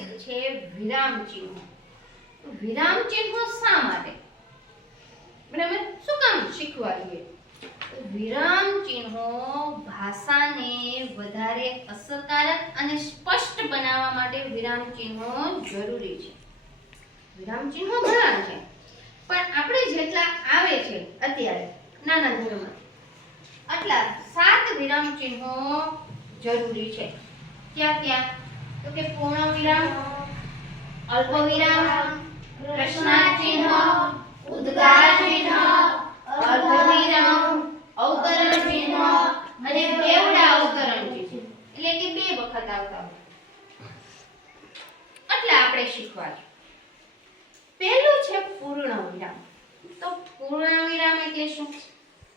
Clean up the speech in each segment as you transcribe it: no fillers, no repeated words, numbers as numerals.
Topic છે વિરામ ચિહ્નો. વિરામ ચિહ્નો શા માટે? બરાબર, શું કામ શીખવા જોઈએ? વિરામ ચિહ્નો ભાષાને વધારે અસરકારક અને સ્પષ્ટ બનાવવા માટે વિરામ ચિહ્નો જરૂરી છે. વિરામ ચિહ્નો ઘણા છે, પણ આપણે જેટલા આવે છે અત્યારે નાના ધોરણમાં આટલા 7 વિરામ ચિહ્નો જરૂરી છે. ક્યાં ક્યાં? તો કે પૂર્ણ વિરામ, અલ્પ વિરામ, પ્રશ્નાર્થ ચિહ્ન, ઉદ્ગાર ચિહ્ન, અર્ધ વિરામ, અવતરણ ચિહ્ન અને બેવડા અવતરણ ચિહ્ન, એટલે કે બે વખત આવતા હોય. એટલે આપણે શીખવા છે. પહેલું છે પૂર્ણ વિરામ. તો પૂર્ણ વિરામ એટલે શું?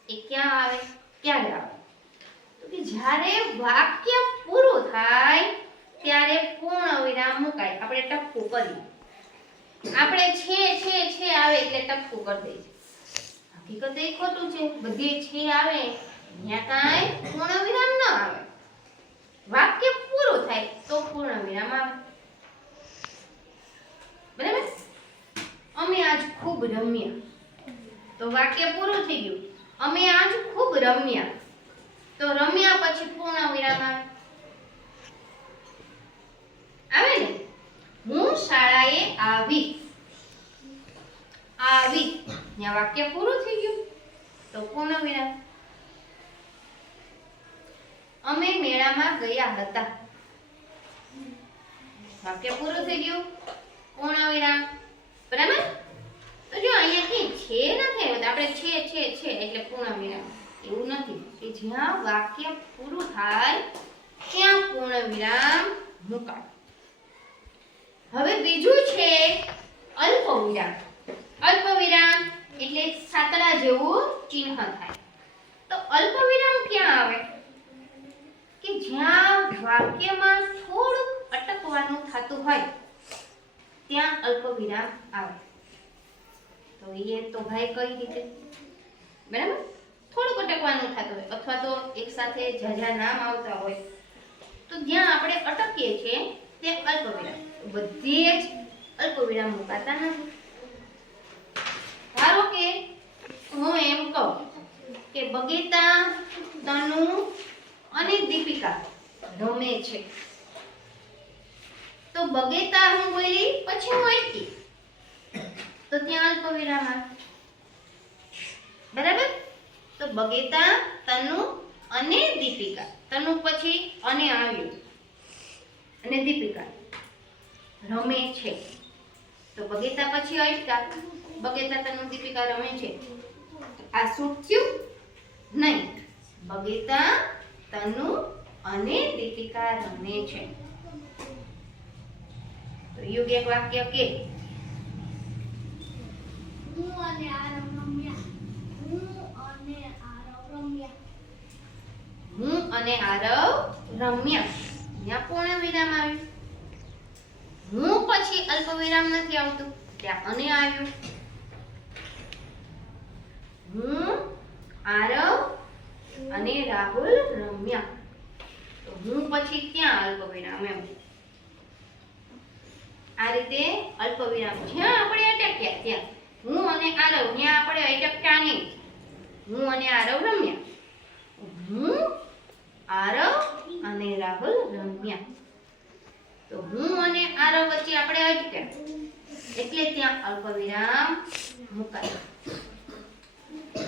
એ ક્યાં આવે, ક્યારે આવે? તો કે જ્યારે વાક્ય પૂરું થાય ત્યારે પૂર્ણ વિરામ મુકાય. આપણે ટપકું કરીએ. આપણે છે આવે એટલે ટપકું કરી દઈએ. હકીકત એ ખોટું છે. બધી છે આવે ત્યાં કાંઈ પૂર્ણ વિરામ ન આવે. વાક્ય પૂરું થાય તો પૂર્ણ વિરામ આવે. બરાબર? અમે આજ ખૂબ રમ્યા. તો વાક્ય પૂરું થઈ ગયું. અમે આજ ખૂબ રમ્યા. તો રમ્યા પછી પૂર્ણ વિરામ આવે. આવે ને? હું શાળાએ આવી. આવી ત્યાં વાક્ય પૂરું થઈ ગયું તો પૂર્ણ વિરામ. અમે મેળામાં ગયા હતા. વાક્ય પૂરું થઈ ગયું, પૂર્ણ વિરામ. બરાબર? તો જો અહીંયાથી છે નથી આવ્યું, આપણે છે એટલે પૂર્ણ વિરામ. એવું નથી કે જ્યાં વાક્ય પૂરું થાય ત્યાં પૂર્ણ વિરામ મુકાય. હવે બીજું છે અલ્પ વિરામ. અલ્પ વિરામ એટલે સાતડા જેવું ચિહ્ન થાય. તો અલ્પ વિરામ ક્યાં આવે? કે જ્યાં વાક્યમાં થોડુંક અટકવાનું થતું હોય ત્યાં અલ્પ વિરામ આવે. તો એ તો ભાઈ કઈ રીતે? બરાબર? થોડુંક અટકવાનું થતું હોય અથવા તો એક સાથે જાજા નામ આવતા હોય તો જ્યાં આપણે અટકીએ છીએ તે અલ્પ વિરામ. બધે જ અલ્પ વિરામ મુકાતા નથી. ધારો કે હું એમ કહું કે બગીતા, તનુ અને દીપિકા રમે છે. તો બગીતા હું બોલી પછી હું અટકી તો ત્યાં અલ્પ વિરામ આવે. બરાબર? તો બગીતા, તનુ અને દીપિકા. તનુ પછી અને આવ્યું અને દીપિકા રમે છે. તો બગીતા પછી અટકા. બગીતા, તનુ, દીપિકા રમે છે. આ શું થયું? નહીં. બગીતા, તનુ અને દીપિકા રમે છે. તો યોગ્ય વાક્ય કે હું અને આરવ રમ્યા. હું અને આરવ રમ્યા. હું અને આરવ રમ્યા. ત્યાં પૂર્ણ વિરામ આવ્યું. હું પછી અલ્પ વિરામ નથી આવતું, ત્યાં અને આવ્યું. હું, આરવ અને રાહુલ રમ્યા. તો હું પછી ત્યાં અલ્પ વિરામ એમ. આ રીતે અલ્પ વિરામ જ્યાં આપણે અટક્યા ત્યાં. હું અને આરવ ત્યાં આપણે અટક્યા નહીં. હું અને આરવ રમ્યા. હું, આરવ અને રાહુલ રમ્યા. તો હું અને આરવ વચ્ચે આપણે અટક્યા એટલે ત્યાં અલ્પ વિરામ મુકાય.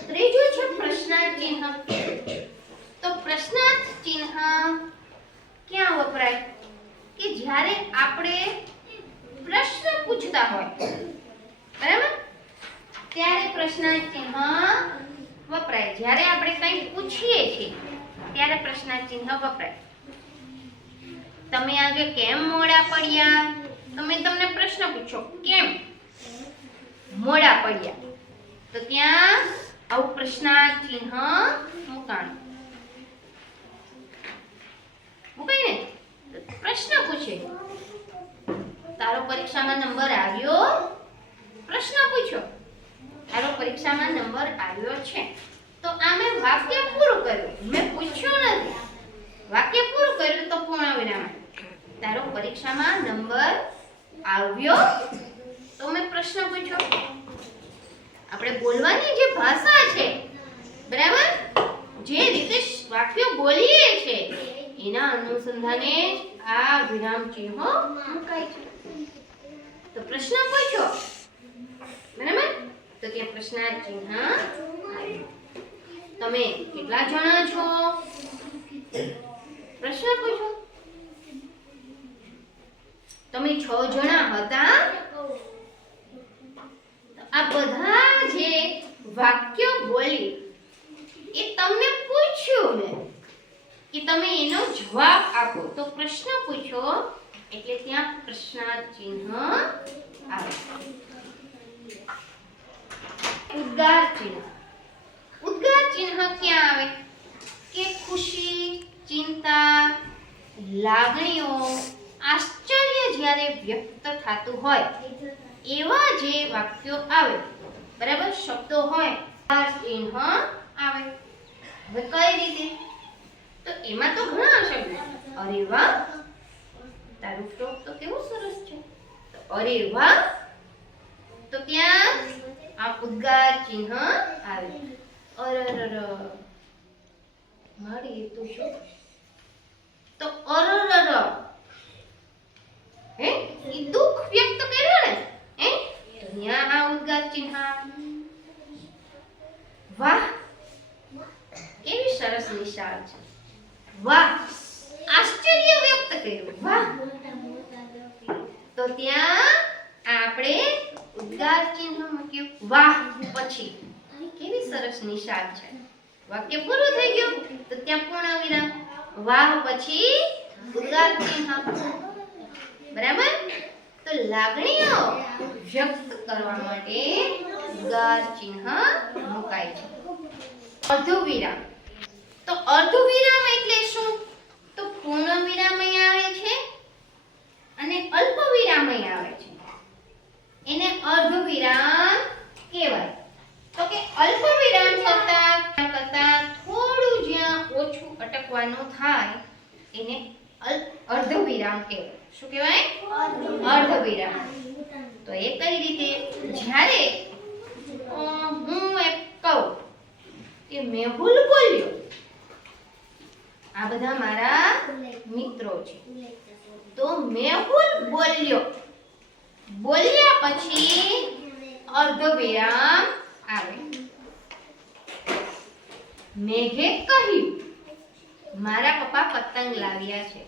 ત્રીજું છે પ્રશ્નાર્થ ચિહ્ન. તો પ્રશ્નાર્થ ચિહ્ન ક્યાં વપરાય? કે જ્યારે આપણે પ્રશ્ન પૂછતા હોય, બરાબર? ત્યારે પ્રશ્નાર્થ ચિહ્ન વપરાય. જ્યારે આપણે કંઈ પૂછીએ છીએ ત્યારે પ્રશ્નાર્થ ચિહ્ન વપરાય. તમે આજે કેમ મોડા પડ્યા? તો મેં તમને પ્રશ્ન પૂછ્યો, કેમ મોડા પડ્યા? તો ત્યાં આવું પ્રશ્નાર્થ ચિહ્ન મુકાણું. મુકાય ને? પ્રશ્ન પૂછે, તારો પરીક્ષામાં નંબર આવ્યો? પ્રશ્ન પૂછ્યો, તારો પરીક્ષામાં નંબર આવ્યો છે. તો આ મેં વાક્ય પૂરું કર્યું, મેં પૂછ્યું નથી. વાક્ય પૂરું કર્યું તો પૂર્ણ વિરામ. તારો પરીક્ષામાં નંબર આવ્યો તો મેં પ્રશ્ન પૂછ્યો. આપણે બોલવાની જે ભાષા છે, બરાબર, જે રીતે વાક્યો બોલીએ છે એના અનુસંધાને આ વિરામ ચિહ્નો મુકાય છે. તો પ્રશ્ન પૂછ્યો, બરાબર, તો ત્યાં પ્રશ્નાર્થ ચિહ્ન આવ્યું. તમે કેટલા જણા છો? પ્રશ્ન પૂછો. તમે 6 જણા હતા. આ બધા જે વાક્યો બોલી એ તમને પૂછ્યું મેં કે તમે એનો જવાબ આપો. તો પ્રશ્ન પૂછો એટલે ત્યાં પ્રશ્નાર્થ ચિહ્ન આવે. ઉદ્ગાર ચિહ્ન. ઉદ્ગાર ચિહ્ન ક્યાં આવે? કે ખુશી, ચિંતા, લાગણીઓ, આશ્ચર્ય જ્યારે વ્યક્ત થતું હોય એવા જે વાક્યો આવે, બરાબર, શબ્દો હોય, ઉદ્ગાર ચિહ્ન આવે. હવે કઈ રીતે? તો એમાં તો ઘણા શબ્દો. અરે વાહ, તારું ફ્રોક તો કેવું સરસ છે. તો અરે વાહ, તો ત્યાં આ ઉદ્ગાર ચિહ્ન આવે. અરરર, મારી એ તો શું? તો અરરર, હે, એ દુઃખ વ્યક્ત કર્યું ને, હે, તો ત્યાં આ ઉદ્ગાર ચિહ્ન. વાહ, કેવી સરસ નિશાળ છે. વાહ, આશ્ચર્ય વ્યક્ત કર્યું. વાહ, તો ત્યાં આપણે ઉદ્ગાર ચિહ્ન મૂક્યું. વાહ પછી કેવી સરસ નિશાળ છે. વાક્ય પૂરું થઈ ગયું. તો ત્યાં પૂર્ણ વિરામ. વાહ પછી ઉદ્ગાર ચિહ્ન. બરાબર. તો લાગણીઓ વ્યક્ત કરવા માટે ઉદ્ગાર ચિહ્ન મુકાય છે. અર્ધવિરામ. તો અર્ધવિરામ એટલે શું? તો પૂર્ણ વિરામ આવે છે અને અલ્પ વિરામ આવે છે. એને અર્ધવિરામ કહેવાય. તો કે અલ્પ વિરામ કરતા થોડું જ્યાં ઓછું અટકવાનું થાય એને અર્ધવિરામ કહેવાય. શું કહેવાય? અર્ધવિરામ. તો એ કઈ રીતે? જ્યારે હું એમ કહું કે મેહુલ બોલ્યો, આ બધા મારા મિત્રો છે, તો મેહુલ બોલ્યો, બોલ્યા પછી અર્ધવિરામ આવે. મેઘે કહ્યું, મારા પપ્પા પતંગ લાવ્યા છે,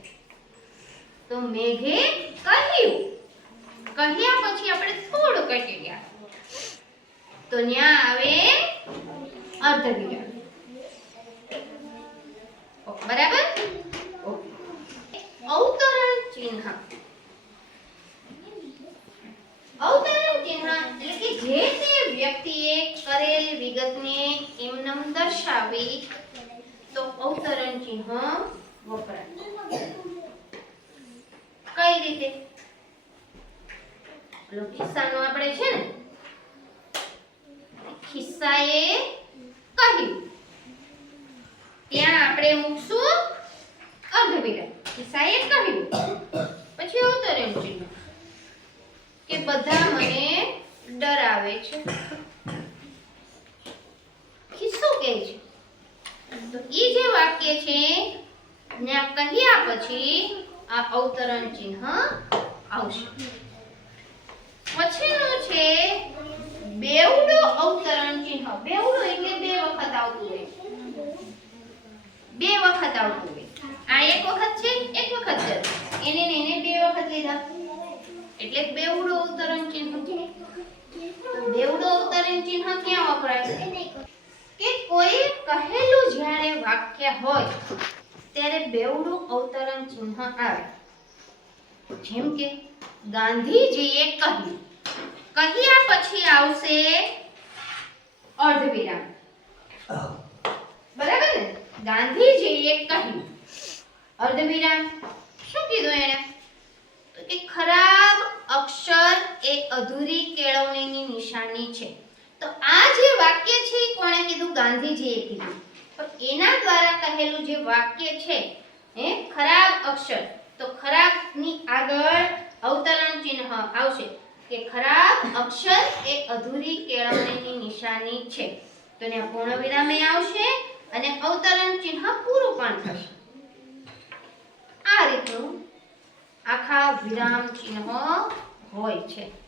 તો મેઘે કહ્યું, કહ્યા પછી આપણે થોડું કટી ગયા તો ત્યાં આવે અર્ધવિરામ. બરાબર. અવતરણ ચિહ્ન. અવતરણ ચિહ્ન એટલે કે જે તે વ્યક્તિએ કરેલ વિગતને એમનેમ દર્શાવી તો અવતરણ ચિહ્ન વપરાય. કઈ રીતે? ઓલો ખિસ્સાનો આપણે છે ને, ખિસ્સાએ કહ્યું, ત્યાં આપણે મૂકશું અર્ધવિરામ. ખિસ્સાએ કહ્યું પછી અવતરણ ચિહ્ન કે બધા મને ડરાવે છે. ખિસ્સો કહે છે તો ઈ જે વાક્ય છે ને કહ્યા પછી આ અવતરણ ચિહ્ન આવશે. પછીનું છે બેવડો અવતરણ ચિહ્ન. બેવડો એટલે બે વખત આવતું હોય. બે વખત આવતું હોય. આ એક વખત છે, એક વખત છે. એને બે વખત લીધા એટલે બેવડો અવતરણ ચિહ્ન. તો બેવડો અવતરણ ચિહ્ન ક્યાં વપરાય? કે કોઈ કહેલું જ્યારે વાક્ય હોય ત્યારે બેવડું અવતરણ ચિહ્ન આવે. જેમ કે ગાંધીજીએ કહ્યું, કહ્યા પછી આવશે અર્ધવિરામ. બરાબર ને? ગાંધીજીએ કહ્યું, અર્ધવિરામ. શું કીધું એને? તો કે ખરાબ અક્ષર એ અધૂરી કેળવણીની નિશાની છે. તો આ જે વાક્ય છે એ કોણે કીધું? ગાંધીજીએ કીધું. તો એના દ્વારા કહેલું જે વાક્ય છે, ખરાબ અક્ષર તો ખરાબની આગળ અવતરણ ચિહ્ન આવશે કે ખરાબ અક્ષર એ અધૂરી કેળવણીની નિશાની છે. તો ત્યાં પૂર્ણ વિરામ આવશે અને અવતરણ ચિહ્ન પૂરું પણ થશે. આ રીતનું આખા વિરામ ચિહ્નો હોય છે.